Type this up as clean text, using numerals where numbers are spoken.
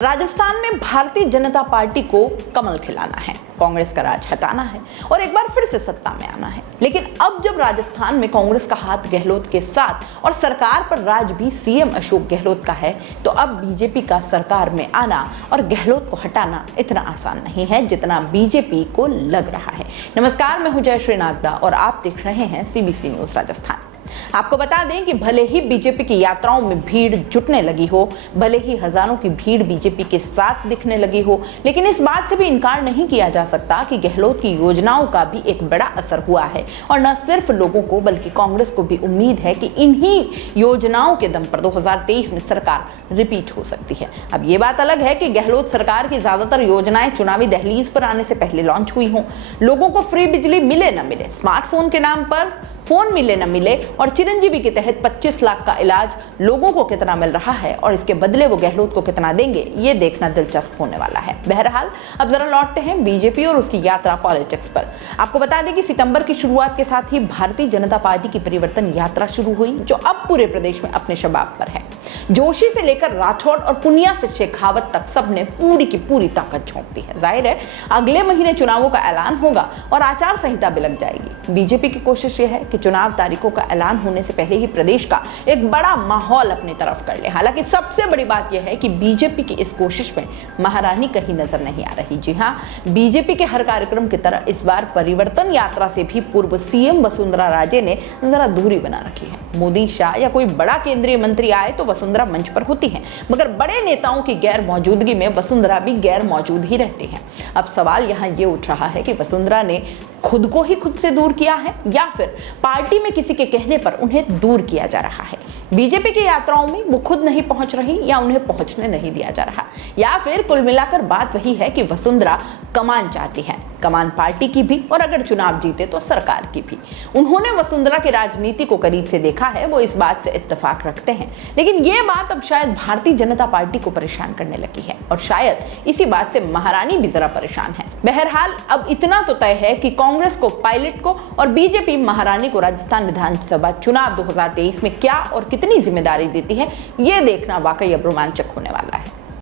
राजस्थान में भारतीय जनता पार्टी को कमल खिलाना है, कांग्रेस का राज हटाना है और एक बार फिर से सत्ता में आना है। लेकिन अब जब राजस्थान में कांग्रेस का हाथ गहलोत के साथ और सरकार पर राज भी सीएम अशोक गहलोत का है, तो अब बीजेपी का सरकार में आना और गहलोत को हटाना इतना आसान नहीं है जितना बीजेपी को लग रहा है। नमस्कार, मैं हूं जयश्री नागदा और आप देख रहे हैं सीबीसी न्यूज राजस्थान। आपको बता दें कि भले ही बीजेपी की यात्राओं में भीड़ जुटने लगी हो, भले ही हजारों की भीड़ बीजेपी के साथ दिखने लगी हो, लेकिन इस बात से भी इनकार नहीं किया जा सकता कि गहलोत की योजनाओं का भी एक बड़ा असर हुआ है। और न सिर्फ लोगों को बल्कि कांग्रेस को भी उम्मीद है कि इन्हीं योजनाओं के दम पर 2023 में सरकार रिपीट हो सकती है। अब ये बात अलग है कि गहलोत सरकार की ज्यादातर योजनाएं चुनावी दहलीज पर आने से पहले लॉन्च हुई हों। लोगों को फ्री बिजली मिले न मिले, स्मार्टफोन के नाम पर फोन मिले न मिले और चिरंजीवी के तहत 25 लाख का इलाज लोगों को कितना मिल रहा है और इसके बदले वो गहलोत को कितना देंगे, ये देखना दिलचस्प होने वाला है। बहरहाल अब जरा लौटते हैं बीजेपी और उसकी यात्रा पॉलिटिक्स पर। आपको बता दें कि सितंबर की शुरुआत के साथ ही भारतीय जनता पार्टी की परिवर्तन यात्रा शुरू हुई, जो अब पूरे प्रदेश में अपने शबाब पर है। जोशी से लेकर राठौड़ और पुनिया से शेखावत तक सबने पूरी की पूरी ताकत झोंक दी है। जाहिर है अगले महीने चुनावों का ऐलान होगा और आचार संहिता भी लग जाएगी। बीजेपी की कोशिश यह है कि चुनाव तारीखों का ऐलान होने से पहले ही प्रदेश का एक बड़ा माहौल अपनी तरफ कर ले। हालांकि सबसे बड़ी बात यह है कि बीजेपी की इस कोशिश में महारानी कहीं नजर नहीं आ रही। जी हां, बीजेपी के हर कार्यक्रम की तरह इस बार परिवर्तन यात्रा से भी पूर्व सीएम वसुंधरा राजे ने जरा दूरी बना रखी है। मोदी, शाह या कोई बड़ा केंद्रीय मंत्री आए तो वसुंधरा मंच पर होती हैं, मगर बड़े नेताओं की गैर मौजूदगी में वसुंधरा भी गैर मौजूद ही रहती हैं। अब सवाल यहाँ ये उठ रहा है कि वसुंधरा ने खुद को ही खुद से दूर किया है या फिर पार्टी में किसी के कहने पर उन्हें दूर किया जा रहा है। बीजेपी की यात्राओं में वो खुद नहीं पहुंच रही या उन्हें पहुंचने नहीं दिया जा रहा, या फिर कुल मिलाकर बात वही है कि वसुंधरा कमान चाहती है, कमान पार्टी की भी और अगर चुनाव जीते तो सरकार की भी। उन्होंने वसुंधरा की राजनीति को करीब से देखा है, वो इस बात से इत्तेफाक रखते हैं। लेकिन ये बात अब शायद भारतीय जनता पार्टी को परेशान करने लगी है और शायद इसी बात से महारानी भी जरा परेशान है। बहरहाल अब इतना तो तय है कि कांग्रेस को, पायलट को और बीजेपी महारानी को राजस्थान विधानसभा चुनाव 2023 में क्या और कितनी जिम्मेदारी देती है, ये देखना वाकई अब रोमांचक होने वाला है।